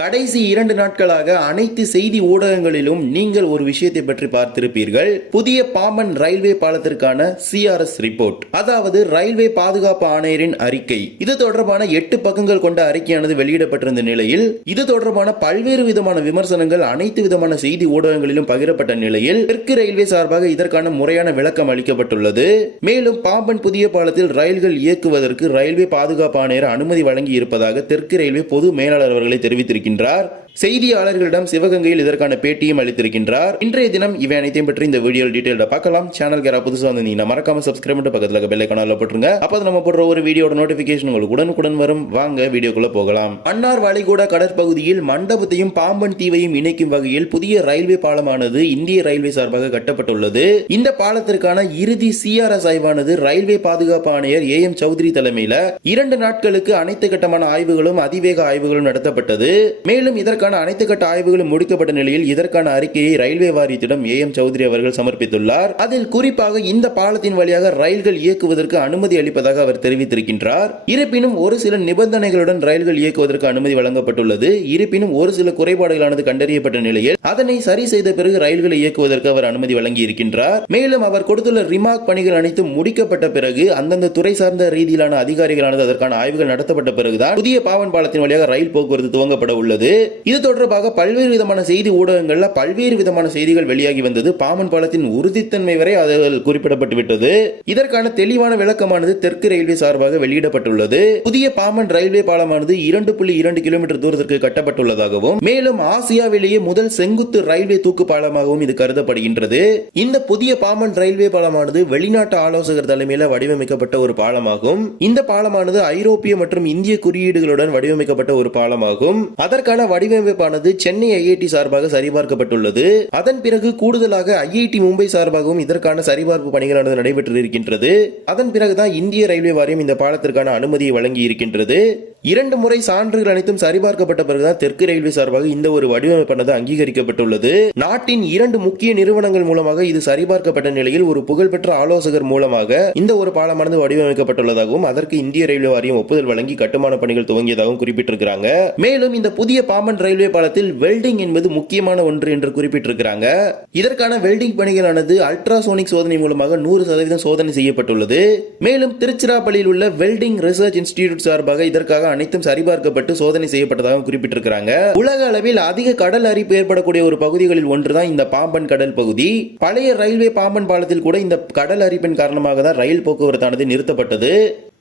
கடைசி இரண்டு நாட்களாக அனைத்து செய்தி ஊடகங்களிலும் நீங்கள் ஒரு விஷயத்தை பற்றி பார்த்திருப்பீர்கள். புதிய பாம்பன் ரயில்வே பாலத்திற்கான சிஆர்எஸ் ரிப்போர்ட் அதாவது ரயில்வே பாதுகாப்பு ஆணையரின் அறிக்கை. இது தொடர்பான எட்டு பக்கங்கள் கொண்ட அறிக்கையானது வெளியிடப்பட்டிருந்த நிலையில் இது தொடர்பான பல்வேறு விதமான விமர்சனங்கள் அனைத்து விதமான செய்தி ஊடகங்களிலும் பகிரப்பட்ட நிலையில் தெற்கு ரயில்வே சார்பாக இதற்கான முறையான விளக்கம் அளிக்கப்பட்டுள்ளது. மேலும் பாம்பன் புதிய பாலத்தில் ரயில்கள் இயக்குவதற்கு ரயில்வே பாதுகாப்பு ஆணையர் அனுமதி வழங்கி இருப்பதாக தெற்கு ரயில்வே பொது மேலாளர் அவர்களை இருக்கின்றார் செய்தியாளர்களிடம் சிவகங்கையில் இதற்கான பேட்டியும் அளித்திருக்கின்றார். இன்றைய தினம் இவை அனைத்தையும் பற்றி இந்த வீடியோ டீடைல்ட பார்க்கலாம். சேனலுக்கு யாராவது புதுசாக வந்தீங்கன்னா மறக்காம சப்ஸ்கிரைப் பண்ணிட்டு பக்கத்துல பெல் ஐக்கான போட்டுருங்க. அப்போ நம்ம போடுற ஒரு வீடியோட நோட்டிபிகேஷன் உங்களுக்கு உடனுக்குடன் வரும். வாங்க வீடியோக்குள்ள போகலாம். மன்னார் வளைகுடா கடற்பகுதியில் மண்டபத்தையும் பாம்பன் தீவையும் இணைக்கும் வகையில் புதிய ரயில்வே பாலமானது இந்திய ரயில்வே சார்பாக கட்டப்பட்டுள்ளது. இந்த பாலத்திற்கான இறுதி சிஆர்எஸ் ஆய்வானது ரயில்வே பாதுகாப்பு ஆணையர் ஏ எம் சௌத்ரி தலைமையில இரண்டு நாட்களுக்கு அனைத்து கட்டமான ஆய்வுகளும் அதிவேக ஆய்வுகளும் நடத்தப்பட்டது. மேலும் இதற்கான அனைத்து கட்ட ஆய்வுகளும் முடிக்கப்பட்ட நிலையில் இதற்கான அறிக்கையை ரயில்வே வாரியத்திடம் ஏ எம் சௌத்ரி அவர்கள் சமர்ப்பித்துள்ளார். அதில் குறிப்பாக இந்த பாலத்தின் வழியாக ரயில்கள் இயக்குவதற்கு அனுமதி அளிப்பதாக அவர் தெரிவித்திருக்கின்றார். இருப்பினும் ஒரு சில நிபந்தனைகளுடன் ரயில்கள் இயக்குவதற்கு அனுமதி வழங்கப்பட்டுள்ளது. இருப்பினும் ஒரு சில குறைபாடுகளானது கண்டறியப்பட்ட நிலையில் அதனை சரி செய்த பிறகு ரயில்களை இயக்குவதற்கு அவர் அனுமதி வழங்கி இருக்கின்றார் மேலும் அவர் கொடுத்துள்ள ரிமார்க் பணிகள் அனைத்தும் முடிக்கப்பட்ட பிறகு அந்தந்த துறை சார்ந்த ரீதியிலான அதிகாரிகளானது அதற்கான ஆய்வுகள் நடத்தப்பட்ட பிறகுதான் புதிய பாவன் பாலத்தின் வழியாக ரயில் போக்குவரத்து துவங்கப்பட உள்ளது. இது தொடர்பாக பல்வேறு விதமான செய்தி ஊடகங்களில் பல்வேறு விதமான செய்திகள் வெளியாகி வந்தது. பாமன் பாலத்தின் உறுதித்தன்மை வரை அதில் குறிப்பிடப்பட்டு விட்டது. இதற்கான தெளிவான விளக்கமானது தெற்கு ரயில்வே சார்பாக வெளியிடப்பட்டுள்ளது. புதிய பாமன் ரயில்வே பாலமானது இரண்டு புள்ளி இரண்டு கிலோமீட்டர் தூரத்திற்கு கட்டப்பட்டுள்ளதாகவும் மேலும் ஆசியாவிலேயே முதல் செங்குத்து ரயில்வே தூக்கு பாலமாகவும் இது கருதப்படுகின்றது. இந்த புதிய பாமன் ரயில்வே பாலமானது வெளிநாட்டு ஆலோசகர் தலைமையில் வடிவமைக்கப்பட்ட ஒரு பாலமாகும். இந்த பாலமானது ஐரோப்பிய மற்றும் இந்திய குறியீடுகளுடன் வடிவமைக்கப்பட்ட ஒரு பாலமாகும். அதற்கான வடிவ வடிவமைப்பானது சென்னை ஐஐடி சார்பாக சரிபார்க்கப்பட்டுள்ளது. அதன் பிறகு கூடுதலாக ஐஐடி மும்பை சார்பாகவும் இதற்கான சரிபார்ப்பு பணிகளானது நடைபெற்று இருக்கின்றது அதன் பிறகுதான் இந்திய ரயில்வே வாரியம் இந்த பாலத்திற்கான அனுமதியை வழங்கி இருக்கின்றது இரண்டு முறை சான்றுகள் அனைத்தும் சரிபார்க்கப்பட்ட பிறகுதான் தெற்கு ரயில்வே சார்பாக இந்த ஒரு வடிவமைப்பானது அங்கீகரிக்கப்பட்டுள்ளது. நாட்டின் இரண்டு முக்கிய நிறுவனங்கள் மூலமாக இது சரிபார்க்கப்பட்ட நிலையில் ஒரு புகழ்பெற்ற ஆலோசகர் மூலமாக இந்த ஒரு பாலமானது வடிவமைக்கப்பட்டுள்ளதாகவும் அதற்கு இந்திய ரயில்வே வாரியம் ஒப்புதல் வழங்கி கட்டுமான பணிகள் துவங்கியதாகவும் குறிப்பிட்டிருக்கிறாங்க. மேலும் இந்த புதிய பாம்பன் ரயில்வே பாலத்தில் வெல்டிங் என்பது முக்கியமான ஒன்று என்று குறிப்பிட்டிருக்கிறாங்க. இதற்கான வெல்டிங் பணிகளானது அல்ட்ராசோனிக் சோதனை மூலமாக நூறு சதவீதம் சோதனை செய்யப்பட்டுள்ளது. மேலும் திருச்சிராப்பள்ளியில் உள்ள வெல்டிங் ரிசர்ச் இன்ஸ்டிடியூட் சார்பாக இதற்காக அனைத்தும் சரிபார்க்கப்பட்டு சோதனை செய்யப்பட்டதாக குறிப்பிட்டிருக்கிறாங்க. உலக அளவில் அதிக கடல் அரிப்பு ஏற்படக்கூடிய ஒரு பகுதிகளில் ஒன்றுதான் இந்த பாம்பன் கடல் பகுதி. பழைய ரயில்வே பாம்பன் பாலத்தில் கூட இந்த கடல் அரிப்பின் காரணமாக தான் ரயில் போக்குவரத்தானது நிறுத்தப்பட்டது.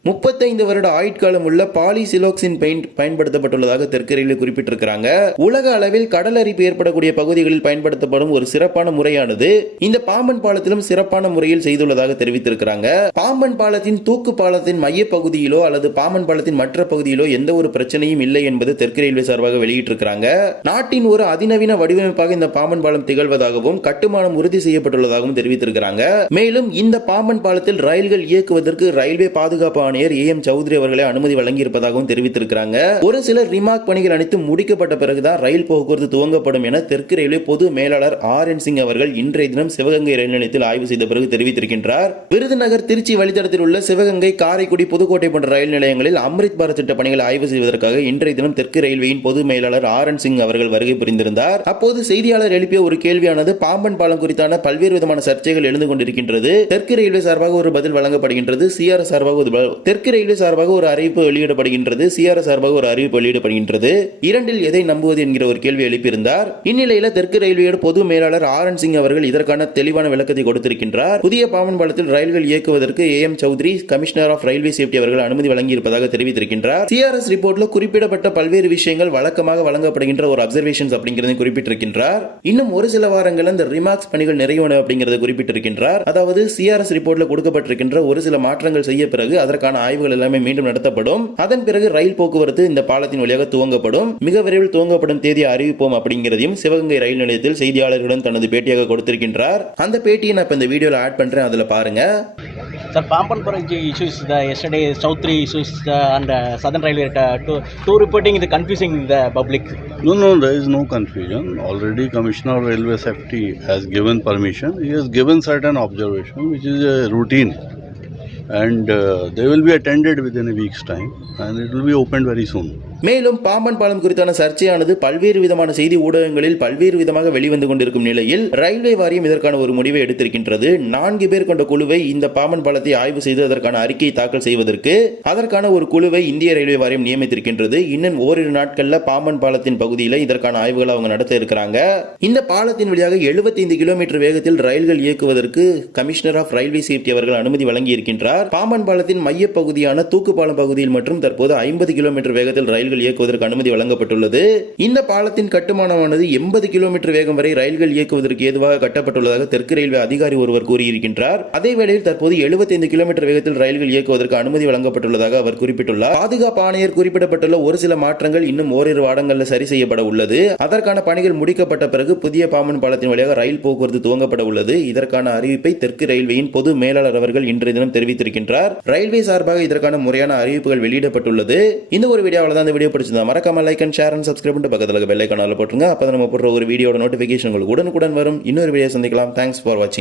முப்பத்தைந்து வருட ஆயுட்காலம் உள்ள பாலிசிலோக்சின் பெயிண்ட் பயன்படுத்தப்பட்டுள்ளதாக தெற்கு ரயில்வே குறிப்பிட்டிருக்கிறாங்க. உலக அளவில் கடல் அரிப்பு ஏற்படக்கூடிய பகுதிகளில் பயன்படுத்தப்படும் ஒரு சிறப்பான முறையானது இந்த பாம்பன் பாலத்திலும் சிறப்பான முறையில் செய்துள்ளதாக தெரிவித்திருக்கிறாங்க. பாம்பன் பாலத்தின் தூக்கு பாலத்தின் மைய பகுதியிலோ அல்லது பாம்பன் பாலத்தின் மற்ற பகுதியிலோ எந்த ஒரு பிரச்சனையும் இல்லை என்பது தெற்கு ரயில்வே சார்பாக வெளியிட்டிருக்கிறாங்க. நாட்டின் ஒரு அதிநவீன வடிவமைப்பாக இந்த பாம்பன் பாலம் திகழ்வதாகவும் கட்டுமானம் உறுதி செய்யப்பட்டுள்ளதாகவும் தெரிவித்திருக்கிறாங்க. மேலும் இந்த பாம்பன் பாலத்தில் ரயில்கள் இயக்குவதற்கு ரயில்வே பாதுகாப்பு ஆணையர் ஏ எம் சௌத்ரி அவர்களை அனுமதி வழங்கியிருப்பதாகவும் தெரிவித்திருக்கிறாங்க. ஒரு சில ரிமார்க் பணிகள் அனைத்து முடிக்கப்பட்ட பிறகுதான் ரயில் போக்குவரத்து துவங்கப்படும் என தெற்கு ரயில்வே பொது மேலாளர் ஆர் என் சிங் அவர்கள் இன்றைய தினம் சிவகங்கை ரயில் நிலையத்தில் ஆய்வு செய்த பிறகு தெரிவித்திருக்கின்றார். விருதுநகர் திருச்சி வழித்தடத்தில் உள்ள சிவகங்கை காரைக்குடி புதுக்கோட்டை போன்ற ரயில் நிலையங்களில் அம்ரித் பாரத் திட்ட பணிகளை ஆய்வு செய்வதற்காக இன்றைய தினம் தெற்கு ரயில்வேயின் பொது மேலாளர் ஆர் என் சிங் அவர்கள் வருகை புரிந்திருந்தார். அப்போது செய்தியாளர் எழுப்பிய ஒரு கேள்வியானது பாம்பன் பாலம் குறித்தான பல்வேறு விதமான சர்ச்சைகள் எழுந்து கொண்டிருக்கின்றது. தெற்கு ரயில்வே சார்பாக ஒரு பதில் வழங்கப்படுகின்றது. சிஆர் சார்பாக தெற்கு ரயில்வே சார்பாக ஒரு அறிவிப்பு வெளியிடப்படுகின்றது. சிஆர்எஸ் சார்பாக ஒரு அறிவிப்பு வெளியிடப்படுகின்றது. இரண்டில் எதை நம்புவது என்கிற ஒரு கேள்வி எழுப்பியிருந்தார். இந்நிலையில தெற்கு ரயில்வேயோட பொது மேலாளர் ஆர் என் சிங் அவர்கள் இதற்கான தெளிவான விளக்கத்தை கொடுத்திருக்கின்றார். புதிய பாம்பன் பாலத்தில் ரயில்கள் இயக்குவதற்கு A. M. Chaudhary commissioner of railway safety அவர்கள் அனுமதி வழங்கியிருப்பதாக தெரிவித்திருக்கின்றார். சிஆர்எஸ் ரிப்போர்ட்ல குறிப்பிடப்பட்ட பல்வேறு விஷயங்கள் வழக்கமாக வழங்கப்படுகின்ற ஒரு அப்சர்வேஷன்ஸ் அப்படிங்கிறதை குறிப்பிட்டிருக்கின்றார். இன்னும் ஒரு சில வாரங்கள் இந்த ரிமார்க்ஸ் பணிகள் நிறைவணும் அப்படிங்கறத குறிப்பிட்டிருக்கின்றார். அதாவது சிஆர்எஸ் ரிப்போர்ட்ல கொடுக்கப்பட்டிருக்கின்ற ஒரு சில மாற்றங்கள் செய்ய பிறகு அதற்கான ஆய்வுகள் எல்லாமே மீண்டும் நடத்தப்படும் அதன் பிறகு ரயில் போக்குவரத்து இந்த பாலத்தின் வழியாக துவங்கப்படும் மிக விரைவில் துவங்கப்படும் தேதியை அறிவிப்போம் அப்படிங்கிறதையும் சிவகங்கை ரயில் நிலையத்தில் செய்தியாளர்களுடன் தனது பேட்டியாக கொடுத்திருக்கின்றார் அந்த பேட்டியை நான் இப்ப இந்த வீடியோல ஆட் பண்றேன் அதுல பாருங்க Paraji issues the yesterday South 3 issues uh, and uh, Southern Railway uh, to, to reporting the confusing the public. No, no, there is no confusion. Already Commissioner of Railway Safety has given permission. He has given certain observation, which is a routine. And uh, they will be attended within a week's time and it will be opened very soon. மேலும் பாம்பன் பாலம் குறித்தான சர்ச்சையானது பல்வேறு விதமான செய்தி ஊடகங்களில் பல்வேறு விதமாக வெளிவந்து கொண்டிருக்கும் நிலையில் ரயில்வே வாரியம் இதற்கான ஒரு முடிவை எடுத்திருக்கின்றது. நான்கு பேர் கொண்ட குழுவை இந்த பாம்பன் பாலத்தை ஆய்வு செய்து அதற்கான அறிக்கையை தாக்கல் செய்வதற்கு அதற்கான ஒரு குழுவை இந்திய ரயில்வே வாரியம் நியமித்திருக்கின்றது. இன்னும் ஓரிரு நாட்கள்ல பாம்பன் பாலத்தின் பகுதியில் இதற்கான ஆய்வுகளை அவங்க நடத்த இருக்கிறாங்க. இந்த பாலத்தின் வழியாக 75 கிலோமீட்டர் வேகத்தில் ரயில்கள் இயக்குவதற்கு கமிஷனர் ஆஃப் ரயில்வே சேஃப்டி அவர்கள் அனுமதி வழங்கி இருக்கின்றார் பாம்பன் பாலத்தின் மைய பகுதியான தூக்குப்பாலம் பகுதியில் மற்றும் தற்போது ஐம்பது கிலோமீட்டர் வேகத்தில் ரயில் ரயில்கள் இயக்குவதற்கு அனுமதி வழங்கப்பட்டுள்ளது. இந்த பாலத்தின் கட்டுமானமானது எண்பது கிலோமீட்டர் வேகம் வரை ரயில்கள் இயக்குவதற்கு ஏதுவாக கட்டப்பட்டுள்ளதாக தெற்கு ரயில்வே அதிகாரி ஒருவர் கூறியிருக்கின்றார். அதே வேளையில் தற்போது 75 கிலோமீட்டர் வேகத்தில் ரயில்கள் இயக்குவதற்கு அனுமதி வழங்கப்பட்டுள்ளதாக அவர் குறிப்பிட்டுள்ளார். பாதுகாப்பு ஆணையர் குறிப்பிடப்பட்டுள்ள ஒரு சில மாற்றங்கள் இன்னும் ஓரிரு வாரங்களில் சரி செய்யப்பட உள்ளது. அதற்கான பணிகள் முடிக்கப்பட்ட பிறகு புதிய பாம்பன் பாலத்தின் வழியாக ரயில் போக்குவரத்து துவங்கப்பட உள்ளது. இதற்கான அறிவிப்பை தெற்கு ரயில்வேயின் பொது மேலாளர் அவர்கள் இன்றைய தினம் தெரிவித்திருக்கின்றார். ரயில்வே சார்பாக இதற்கான முறையான அறிவிப்புகள் வெளியிடப்பட்டுள்ளது. இந்த ஒரு வீடியோவில் தான் வீடியோ பிடிச்சிருந்தா மறக்காம like and share and subscribe பண்ணி பக்கத்தில் பெல்லைக்கான போட்டுருங்க. அப்போ நம்ம போடுற ஒரு வீடியோட நோட்டிஃபிகேஷன் உங்களுக்கு உடனுக்குடன் வரும். இன்னொரு வீடியோ சந்திக்கலாம். தேங்க்ஸ் ஃபார் வாட்சிங்